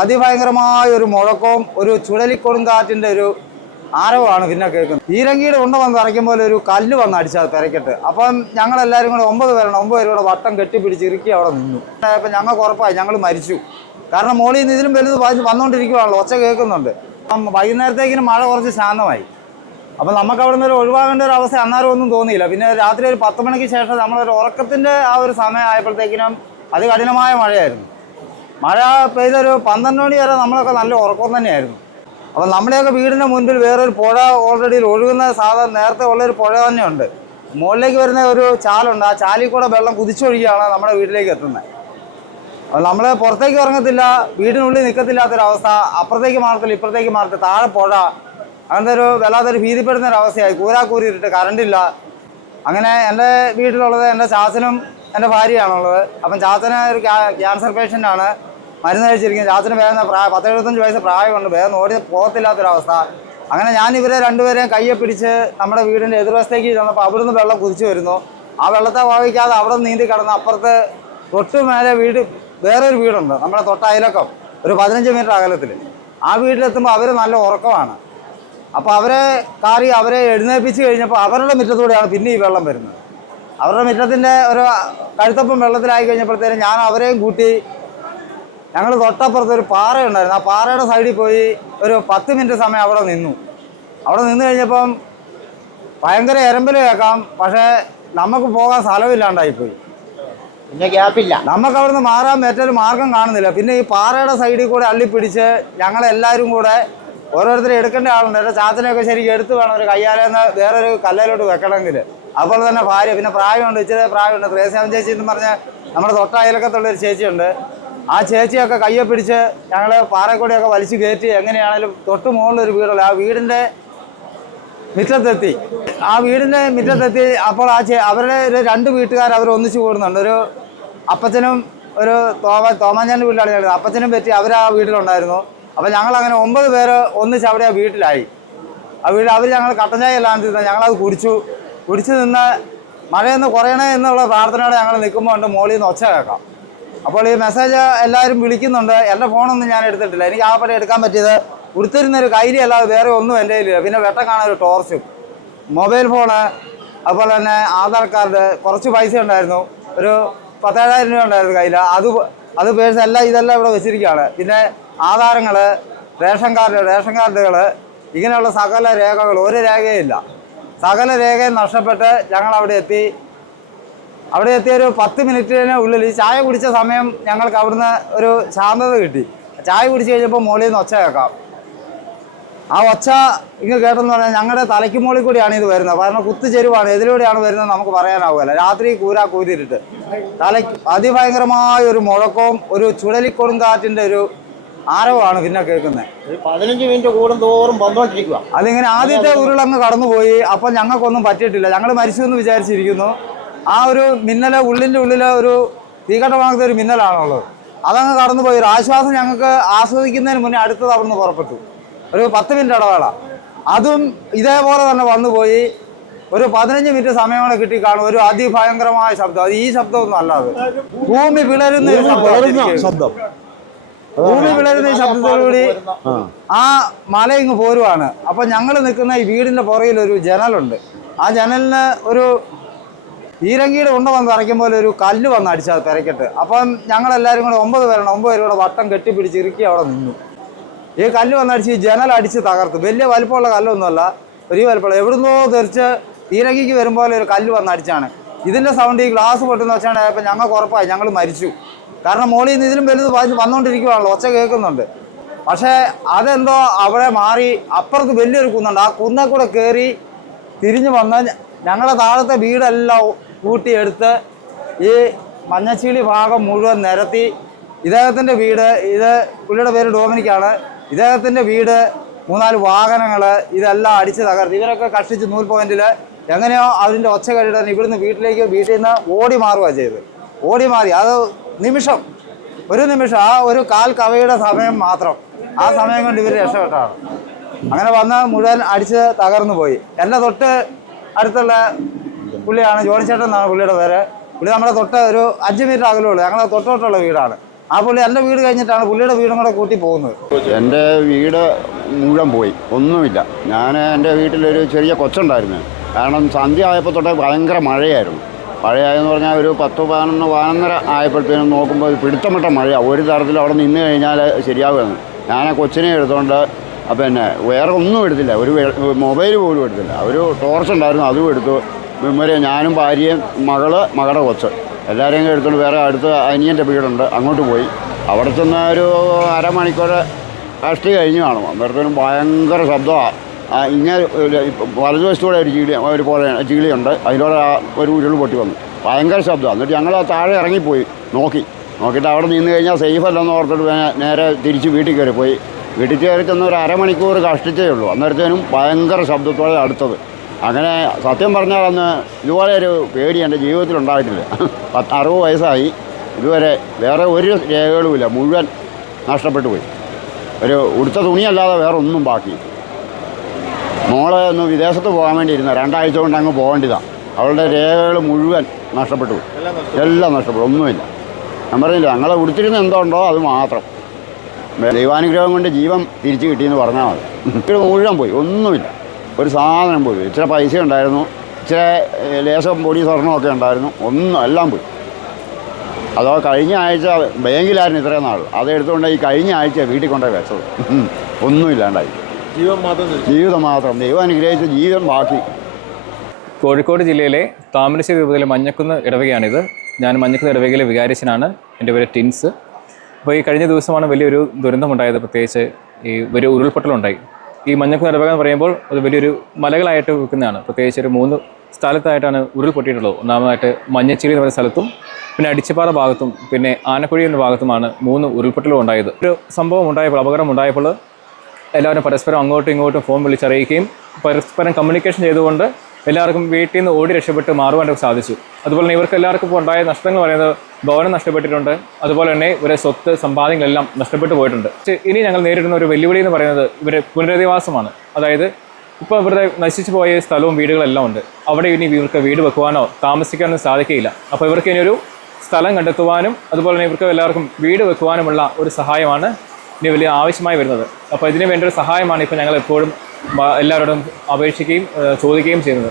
അതിഭയങ്കരമായ ഒരു മുഴക്കവും ഒരു ചുഴലിക്കൊടുങ്കാറ്റിന്റെ ഒരു ആരവമാണ് പിന്നെ കേൾക്കുന്നത്. ഈരങ്കിയുടെ ഉണ്ട വന്ന് ഇറക്കുമ്പോൾ ഒരു കല്ല് വന്ന് അടിച്ചത് പെരക്കട്ട് അപ്പം ഞങ്ങൾ എല്ലാവരും കൂടെ ഒമ്പത് പേരാണ്. ഒമ്പത് പേരും കൂടെ വട്ടം കെട്ടിപ്പിടിച്ച് ഇറുക്കി അവിടെ നിന്നു. അപ്പം ഞങ്ങൾക്ക് ഉറപ്പായി ഞങ്ങൾ മരിച്ചു. കാരണം മോളിൽ നിന്ന് ഇതിലും വലുത് വന്ന് വന്നുകൊണ്ടിരിക്കുവാണല്ലോ. ഒച്ച കേൾക്കുന്നുണ്ട്. അപ്പം വൈകുന്നേരത്തേക്കിന് മഴ കുറച്ച് ശാന്തമായി. അപ്പം നമുക്ക് അവിടെ നിന്ന് ഒരു ഒഴിവാകേണ്ട ഒരു അവസ്ഥ അന്നേരം ഒന്നും തോന്നിയില്ല. പിന്നെ രാത്രി ഒരു പത്ത് മണിക്ക് ശേഷം നമ്മളൊരു ഉറക്കത്തിന്റെ ആ ഒരു സമയം ആയപ്പോഴത്തേക്കിനും അതികഠിനമായ മഴയായിരുന്നു. മഴ പെയ്തൊരു പന്ത്രണ്ട് മണി വരെ നമ്മളൊക്കെ നല്ല ഉറക്കം തന്നെയായിരുന്നു. അപ്പം നമ്മുടെയൊക്കെ വീടിന്റെ മുൻപിൽ വേറൊരു പുഴ ഓൾറെഡി ഒഴുകുന്ന സാധാരണ നേരത്തെ ഉള്ളൊരു പുഴ തന്നെയുണ്ട്. മുകളിലേക്ക് വരുന്ന ഒരു ചാലുണ്ട്. ആ ചാലിൽ കൂടെ വെള്ളം കുതിച്ചൊഴുകിയാണ് നമ്മുടെ വീട്ടിലേക്ക് എത്തുന്നത്. അപ്പം നമ്മൾ പുറത്തേക്ക് ഇറങ്ങത്തില്ല വീടിനുള്ളിൽ നിൽക്കത്തില്ലാത്തൊരവസ്ഥ അപ്പുറത്തേക്ക് മാറത്തില്ല ഇപ്പുറത്തേക്ക് മാറത്തില്ല താഴെ പുഴ അങ്ങനത്തെ ഒരു വല്ലാത്തൊരു ഭീതിപ്പെടുന്ന ഒരു അവസ്ഥയായി കൂരാക്കൂരിട്ട് കറണ്ടില്ല അങ്ങനെ എന്റെ വീട്ടിലുള്ളത് എന്റെ ചാച്ചനും എന്റെ ഭാര്യയാണുള്ളത്. അപ്പം ചാച്ചന് ഒരു ക്യാ- ക്യാൻസർ പേഷ്യന്റ് ആണ്. മരുന്ന് കഴിച്ചിരിക്കുന്നത് ചാച്ചന് വേദന പ്രായം പത്ത് എഴുപത്തഞ്ച് വയസ്സ് പ്രായമുണ്ട്. വേദന ഓടി പോകത്തില്ലാത്തൊരവസ്ഥ. അങ്ങനെ ഞാൻ ഇവരെ രണ്ടുപേരെയും കയ്യെ പിടിച്ച് നമ്മുടെ വീടിന്റെ എതിർവശത്തേക്ക് ചെന്നപ്പോൾ അവിടുന്ന് വെള്ളം കുതിച്ചു വരുന്നു. ആ വെള്ളത്തെ വാങ്ങിക്കാതെ അവിടെ നീന്തി കിടന്ന് അപ്പുറത്ത് തൊട്ട് മേലെ വീട് വേറൊരു വീടുണ്ട്. നമ്മുടെ തൊട്ട അയലക്കം ഒരു പതിനഞ്ച് മീറ്റർ അകലത്തിൽ ആ വീട്ടിലെത്തുമ്പോൾ അവർ നല്ല ഉറക്കമാണ്. അപ്പോൾ അവരെ കാറി അവരെ എഴുന്നേൽപ്പിച്ച് കഴിഞ്ഞപ്പോൾ അവരുടെ മുറ്റത്തൂടെയാണ് പിന്നെ ഈ വെള്ളം വരുന്നത്. അവരുടെ മുറ്റത്തിന്റെ ഒരു കഴുത്തപ്പം വെള്ളത്തിലായി കഴിഞ്ഞപ്പോഴത്തേനും ഞാൻ അവരെയും കൂട്ടി ഞങ്ങൾ തൊട്ടപ്പുറത്ത് ഒരു പാറയുണ്ടായിരുന്നു. ആ പാറയുടെ സൈഡിൽ പോയി ഒരു പത്ത് മിനിറ്റ് സമയം അവിടെ നിന്നു. അവിടെ നിന്ന് കഴിഞ്ഞപ്പം ഭയങ്കര എരമ്പൽ കേൾക്കാം പക്ഷേ നമുക്ക് പോകാൻ സ്ഥലമില്ലാണ്ടായിപ്പോയി. പിന്നെ ഗ്യാപ്പില്ല നമുക്ക് അവിടുന്ന് മാറാൻ മറ്റൊരു മാർഗം കാണുന്നില്ല. പിന്നെ ഈ പാറയുടെ സൈഡിൽ കൂടെ അള്ളിപ്പിടിച്ച് ഞങ്ങളെല്ലാവരും കൂടെ ഓരോരുത്തരും എടുക്കേണ്ട ആളുണ്ട്. എന്റെ ചാച്ചനെയൊക്കെ ശരിക്കും എടുത്ത് വേണം ഒരു കയ്യാലെന്ന് വേറൊരു കല്ലയിലോട്ട് വെക്കണമെങ്കിൽ. അതുപോലെ തന്നെ ഭാര്യ പിന്നെ പ്രായമുണ്ട് ഇച്ചിരി പ്രായമുണ്ട്. ത്രേസ്യാമൻ ചേച്ചി എന്ന് പറഞ്ഞ നമ്മുടെ തൊട്ട അയലക്കത്തുള്ള ഒരു ചേച്ചിയുണ്ട്. ആ ചേച്ചിയൊക്കെ കയ്യെ പിടിച്ച് ഞങ്ങൾ പാറക്കൂടിയൊക്കെ വലിച്ചു കയറ്റി എങ്ങനെയാണെങ്കിലും തൊട്ട് മുകളിലൊരു വീടുള്ള ആ വീടിന്റെ മിറ്റത്തെത്തി. ആ വീടിന്റെ മിറ്റത്തെത്തി അപ്പോൾ ആ ചേ അവരുടെ ഒരു രണ്ട് വീട്ടുകാർ അവർ ഒന്നിച്ചു കൂടുന്നുണ്ട്. ഒരു അപ്പച്ചനും ഒരു തോമ തോമാഞ്ചാന്റെ വീട്ടിലാണ് ഞങ്ങൾ അപ്പച്ചനും പറ്റി അവർ ആ വീട്ടിലുണ്ടായിരുന്നു. അപ്പോൾ ഞങ്ങൾ അങ്ങനെ ഒമ്പത് പേര് ഒന്നിച്ച് അവിടെ ആ വീട്ടിലായി. ആ വീട്ടിൽ അവർ ഞങ്ങൾ കട്ടൻ എല്ലാം തിന്നത് ഞങ്ങളത് കുടിച്ചു. കുടിച്ചു നിന്ന് മഴയൊന്ന് കുറയണേ എന്നുള്ള പ്രാർത്ഥനയോടെ ഞങ്ങൾ നിൽക്കുമ്പോൾ ഉണ്ട് മോളിൽ നിന്ന് ഒച്ച കേൾക്കാം. അപ്പോൾ ഈ മെസ്സേജ് എല്ലാവരും വിളിക്കുന്നുണ്ട്. എന്റെ ഫോണൊന്നും ഞാൻ എടുത്തിട്ടില്ല. എനിക്ക് ആ പടി എടുക്കാൻ പറ്റിയത് ഉടുത്തിരുന്നൊരു കൈലി അല്ലാതെ വേറെ ഒന്നും എന്റെ കയ്യിലില്ല. പിന്നെ വെട്ടം കാണാൻ ഒരു ടോർച്ചും മൊബൈൽ ഫോണ് അതുപോലെ തന്നെ ആധാർ കാർഡ് കുറച്ച് പൈസ ഉണ്ടായിരുന്നു. ഒരു പത്തേഴായിരം രൂപ ഉണ്ടായിരുന്നു കയ്യിൽ അത് അത് പേഴ്സ് എല്ലാം ഇതെല്ലാം ഇവിടെ വെച്ചിരിക്കുകയാണ്. പിന്നെ ആധാരങ്ങൾ റേഷൻ കാർഡ് റേഷൻ കാർഡുകൾ ഇങ്ങനെയുള്ള സകല രേഖകൾ. ഒരു രേഖയില്ല സകല രേഖയും നഷ്ടപ്പെട്ട് ഞങ്ങൾ അവിടെ എത്തി. അവിടെ എത്തിയ ഒരു പത്ത് മിനിറ്റിന് ഉള്ളിൽ ഈ ചായ കുടിച്ച സമയം ഞങ്ങൾക്ക് അവിടുന്ന് ഒരു ശാന്തത കിട്ടി. ചായ കുടിച്ച് കഴിഞ്ഞപ്പോൾ മുകളിൽ നിന്ന് ഒച്ച കേൾക്കാം. ആ ഒച്ച ഇങ്ങ് കേട്ടെന്ന് പറഞ്ഞാൽ ഞങ്ങളുടെ തലയ്ക്ക് മുകളിൽ കൂടിയാണ് ഇത് വരുന്നത്. കാരണം കുത്തുചെരുവാണ് എതിലൂടെയാണ് വരുന്നത് നമുക്ക് പറയാനാവുകയില്ല. രാത്രി കൂരാ കൂരിട്ട് തലയ്ക്ക് അതിഭയങ്കരമായ ഒരു മുഴക്കവും ഒരു ചുഴലിക്കൊടുങ്കാറ്റിന്റെ ഒരു ആരവമാണ് പിന്നെ കേൾക്കുന്നത്. പതിനഞ്ച് മിനിറ്റ് കൂടും തോറും വന്നോണ്ടിരിക്കുക അതിങ്ങനെ ആദ്യത്തെ ഉരുളങ്ങ് കടന്നുപോയി. അപ്പം ഞങ്ങൾക്കൊന്നും പറ്റിയിട്ടില്ല. ഞങ്ങൾ മരിച്ചു എന്ന് വിചാരിച്ചിരിക്കുന്നു. ആ ഒരു മിന്നൽ ഉള്ളിന്റെ ഉള്ളിൽ ഒരു തീകട്ടമാകത്തെ ഒരു മിന്നലാണുള്ളത്. അതങ്ങ് കടന്നുപോയി. ഒരു ആശ്വാസം ഞങ്ങൾക്ക് ആസ്വദിക്കുന്നതിന് മുന്നേ അടുത്തത് അവിടുന്ന് പുറപ്പെട്ടു. ഒരു പത്ത് മിനിറ്റ് ഇടവേള. അതും ഇതേപോലെ തന്നെ വന്നുപോയി. ഒരു പതിനഞ്ച് മിനിറ്റ് സമയം കൂടെ കിട്ടി കാണും ഒരു അതിഭയങ്കരമായ ശബ്ദം. അത് ഈ ശബ്ദമൊന്നും അല്ല അത്. ഭൂമി പിളരുന്ന ഒരു ശബ്ദം ശബ്ദം. ഭൂമി പിളരുന്ന ഈ ശബ്ദത്തോടുകൂടി ആ. മല ഇങ്ങ് പോരുവാണ്. അപ്പൊ ഞങ്ങൾ നിൽക്കുന്ന ഈ വീടിന്റെ പുറകിൽ ഒരു ജനലുണ്ട്. ആ ജനലിന് ഒരു ഈരങ്കിയുടെ ഉണ്ട വന്ന് തറയ്ക്കുമ്പോൾ ഒരു കല്ല് വന്ന് അടിച്ചത് തിരക്കിട്ട് അപ്പം ഞങ്ങളെല്ലാവരും കൂടെ ഒമ്പത് പേരാണ് ഒമ്പത് പേരും കൂടെ വട്ടം കെട്ടിപ്പിടിച്ച് ഇറുക്കി അവിടെ നിന്നു. ഈ കല്ല് വന്നടിച്ച് ഈ ജനൽ അടിച്ച് തകർത്തു. വലിയ വലിപ്പമുള്ള കല്ലൊന്നുമല്ല. വലിയ വലിപ്പമുള്ള. എവിടുന്നോ തെറിച്ച് ഈരങ്കിക്ക് വരുമ്പോൾ ഒരു കല്ല് വന്ന് അടിച്ചാണ്. ഇതിന്റെ സൗണ്ട് ഈ ഗ്ലാസ് പൊട്ടുന്ന വെച്ചാണ് ഇപ്പം ഞങ്ങൾക്ക് ഉറപ്പായി. ഞങ്ങൾ മരിച്ചു. കാരണം മോളിൽ നിന്ന് ഇതിലും വലുത് വന്നുകൊണ്ടിരിക്കുകയാണല്ലോ ഒച്ച കേൾക്കുന്നുണ്ട്. പക്ഷേ അതെന്തോ അവിടെ മാറി അപ്പുറത്ത് വലിയൊരു കുന്നുണ്ട്. ആ കുന്നെ കൂടെ കയറി തിരിഞ്ഞു വന്ന് ഞങ്ങളുടെ താഴത്തെ വീടെല്ലാം കൂട്ടിയെടുത്ത് ഈ മഞ്ഞച്ചീളി ഭാഗം മുഴുവൻ നിരത്തി ഇദ്ദേഹത്തിന്റെ വീട് ഇത് പുള്ളിയുടെ പേര് ഡോമിനിക്കാണ്. ഇദ്ദേഹത്തിന്റെ വീട് മൂന്നാൽ വാഹനങ്ങൾ ഇതെല്ലാം അടിച്ച് തകർത്ത്. ഇവരൊക്കെ കഷ്ടിച്ച് നൂൽ പോയിന്റിൽ എങ്ങനെയോ അതിന്റെ ഒച്ച കഴിയിടാൻ ഇവിടുന്ന് വീട്ടിലേക്ക് വീട്ടിൽ നിന്ന് ഓടി മാറുക ചെയ്ത് ഓടി മാറി. അത് നിമിഷം. ഒരു നിമിഷം. ആ ഒരു കാൽ കവയുടെ സമയം മാത്രം. ആ സമയം കൊണ്ട് ഇവർ രക്ഷപ്പെട്ടാണ് അങ്ങനെ വന്ന് മുഴുവൻ അടിച്ച് തകർന്നു പോയി. എന്റെ തൊട്ട് അടുത്തുള്ള പുള്ളിയാണ് ജോണി ചേട്ടൻ എന്നാണ് പുള്ളിയുടെ പേര്. പുള്ളി നമ്മുടെ തൊട്ട് ഒരു അഞ്ച് മീറ്റർ അകലുള്ളൂ ഞങ്ങളെ തൊട്ടോട്ടുള്ള വീടാണ്. ആ പുള്ളി എന്റെ വീട് കഴിഞ്ഞിട്ടാണ് പുള്ളിയുടെ വീടും കൂടെ കൂട്ടി പോകുന്നത്. എന്റെ വീട് മുഴുവൻ പോയി. ഒന്നുമില്ല. ഞാൻ എന്റെ വീട്ടിലൊരു ചെറിയ കൊച്ചുണ്ടായിരുന്നു. കാരണം സന്ധ്യ ആയപ്പോൾ തൊട്ടേ ഭയങ്കര മഴയായിരുന്നു. മഴയായെന്ന് പറഞ്ഞാൽ ഒരു പത്ത് പതിനൊന്ന് പതിനൊന്നര ആയപ്പോഴത്തേനും നോക്കുമ്പോൾ പിടുത്തമിട്ട മഴയാണ് ഒരു തരത്തിൽ അവിടെ നിന്ന് കഴിഞ്ഞാൽ ശരിയാവുമെന്ന് ഞാൻ ആ കൊച്ചിനെ എടുത്തുകൊണ്ട് പിന്നെ വേറെ ഒന്നും എടുത്തില്ല. ഒരു മൊബൈൽ പോലും എടുത്തില്ല. ഒരു ടോർച്ച് ഉണ്ടായിരുന്നു. അതും എടുത്തു. ഇവരെ ഞാനും ഭാര്യയും മകൾ മകളുടെ കൊച്ച്. എല്ലാവരെയും എടുത്തുകൊണ്ട് വേറെ അടുത്ത് അനിയന്റെ വീടുണ്ട്. അങ്ങോട്ട് പോയി. അവിടെ ചെന്ന ഒരു അരമണിക്കൂർ കഷ്ടി കഴിഞ്ഞ് കാണും. അന്നേരത്തേനും ഭയങ്കര ശബ്ദമാണ് ഇങ്ങനെ വലതുവശത്തൂടെ ഒരു ചീളി ഒരു പോലെ ചീളിയുണ്ട്. അതിലൂടെ ഒരു ഉരുൾ പൊട്ടി വന്നു. ഭയങ്കര ശബ്ദമാണ് എന്നിട്ട് ഞങ്ങൾ താഴെ ഇറങ്ങിപ്പോയി നോക്കി. നോക്കിയിട്ട് അവിടെ നിന്ന് കഴിഞ്ഞാൽ സേഫ് അല്ലെന്ന് ഓർത്തിട്ട് നേരെ തിരിച്ച് വീട്ടിൽ കയറി പോയി വീട്ടിൽ കയറി ചെന്ന് ഒരു അരമണിക്കൂർ കഷ്ടിച്ചേ ഉള്ളൂ. അന്നേരത്തേനും ഭയങ്കര ശബ്ദത്തോടെ അടുത്തത്. അങ്ങനെ സത്യം പറഞ്ഞാൽ അന്ന് ഇതുപോലെ ഒരു പേടി എന്റെ ജീവിതത്തിൽ ഉണ്ടായിട്ടില്ല. പത്ത് അറുപത് വയസ്സായി. ഇതുവരെ വേറെ ഒരു രേഖകളുമില്ല. മുഴുവൻ നഷ്ടപ്പെട്ടു പോയി. ഒരു ഉടുത്ത തുണിയല്ലാതെ വേറെ ഒന്നും ബാക്കി. മോളെ ഒന്ന് വിദേശത്ത് പോകാൻ വേണ്ടി ഇരുന്ന രണ്ടാഴ്ച കൊണ്ട് അങ്ങ് പോകേണ്ടതാണ് അവളുടെ രേഖകൾ മുഴുവൻ നഷ്ടപ്പെട്ടു എല്ലാം നഷ്ടപ്പെട്ടു. ഒന്നുമില്ല. ഞാൻ പറഞ്ഞില്ല ഞങ്ങളെ ഉടുത്തിരുന്ന എന്തോ ഉണ്ടോ അത് മാത്രം. ദൈവാനുഗ്രഹം കൊണ്ട് ജീവൻ തിരിച്ചു കിട്ടിയെന്ന് പറഞ്ഞാൽ മതി. മുഴുവൻ പോയി. ഒന്നുമില്ല. ഒരു സാധനം പോയി. ഇച്ചിരി പൈസ ഉണ്ടായിരുന്നു. ഇച്ചിരി ലേശം പൊടി സ്വർണമൊക്കെ ഉണ്ടായിരുന്നു. ഒന്നും എല്ലാം പോയി. അതോ കഴിഞ്ഞ ആഴ്ച ബാങ്കിലായിരുന്നു ഇത്രയും നാൾ. അതെടുത്തുകൊണ്ട് ഈ കഴിഞ്ഞ ആഴ്ച വീട്ടിൽ കൊണ്ടുപോയി വെച്ചത്. ഒന്നുമില്ലാണ്ടായി ജീവൻ മാത്രം ജീവിതം മാത്രം. ദൈവം അനുഗ്രഹിച്ച ജീവിതം ബാക്കി. കോഴിക്കോട് ജില്ലയിലെ താമരശ്ശേരി രൂപതയിലെ മഞ്ഞക്കുന്ന് ഇടവകയാണിത്. ഞാൻ മഞ്ഞക്കുന്ന് ഇടവകയിലെ വികാരിച്ചനാണ്. എന്റെ പേര് ടിൻസ്. അപ്പോൾ ഈ കഴിഞ്ഞ ദിവസമാണ് വലിയൊരു ദുരന്തമുണ്ടായത്. പ്രത്യേകിച്ച് ഈ ഒരു ഉരുൾപൊട്ടലുണ്ടായി. ഈ മഞ്ഞക്കുന്ന് ഇടവക എന്ന് പറയുമ്പോൾ അത് വലിയൊരു മലകളായിട്ട് വിൽക്കുന്നതാണ്. പ്രത്യേകിച്ച് ഒരു മൂന്ന് സ്ഥലത്തായിട്ടാണ് ഉരുൾപൊട്ടിയിട്ടുള്ളത് ഒന്നാമതായിട്ട് മഞ്ഞച്ചിരി എന്ന് പറയുന്ന സ്ഥലത്തും പിന്നെ അടിച്ചപ്പാറ ഭാഗത്തും പിന്നെ ആനക്കുഴി എന്ന ഭാഗത്തുമാണ് മൂന്ന് ഉരുൾപൊട്ടലും ഉണ്ടായത്. ഒരു സംഭവം ഉണ്ടായപ്പോൾ അപകടം ഉണ്ടായപ്പോൾ എല്ലാവരും പരസ്പരം അങ്ങോട്ടും ഇങ്ങോട്ടും ഫോൺ വിളിച്ചറിയിക്കുകയും പരസ്പരം കമ്മ്യൂണിക്കേഷൻ ചെയ്തുകൊണ്ട് എല്ലാവർക്കും വീട്ടിൽ നിന്ന് ഓടി രക്ഷപ്പെട്ട് മാറുവാനൊക്കെ സാധിച്ചു. അതുപോലെ തന്നെ ഇവർക്ക് എല്ലാവർക്കും ഉണ്ടായ നഷ്ടങ്ങൾ പറയുന്നത് ഭവനം നഷ്ടപ്പെട്ടിട്ടുണ്ട്. അതുപോലെ തന്നെ ഇവരെ സ്വത്ത് സമ്പാദ്യങ്ങളെല്ലാം നഷ്ടപ്പെട്ടു പോയിട്ടുണ്ട്. ഇനി ഞങ്ങൾ നേരിടുന്ന ഒരു വെല്ലുവിളി എന്ന് പറയുന്നത് ഇവരെ പുനരധിവാസമാണ്. അതായത് ഇപ്പോൾ ഇവരുടെ നശിച്ചു പോയ സ്ഥലവും വീടുകളെല്ലാം ഉണ്ട്. അവിടെ ഇനി ഇവർക്ക് വീട് വെക്കുവാനോ താമസിക്കാനോ സാധിക്കുകയില്ല. അപ്പോൾ ഇവർക്ക് ഇനി ഒരു സ്ഥലം കണ്ടെത്തുവാനും അതുപോലെ തന്നെ ഇവർക്ക് എല്ലാവർക്കും വീട് വെക്കുവാനുമുള്ള ഒരു സഹായമാണ് ഇനി വലിയ ആവശ്യമായി വരുന്നത്. അപ്പോൾ ഇതിന് വേണ്ട ഒരു സഹായമാണ് ഇപ്പോൾ ഞങ്ങൾ എപ്പോഴും എല്ലാവരോടും അപേക്ഷിക്കുകയും ചോദിക്കുകയും ചെയ്യുന്നത്.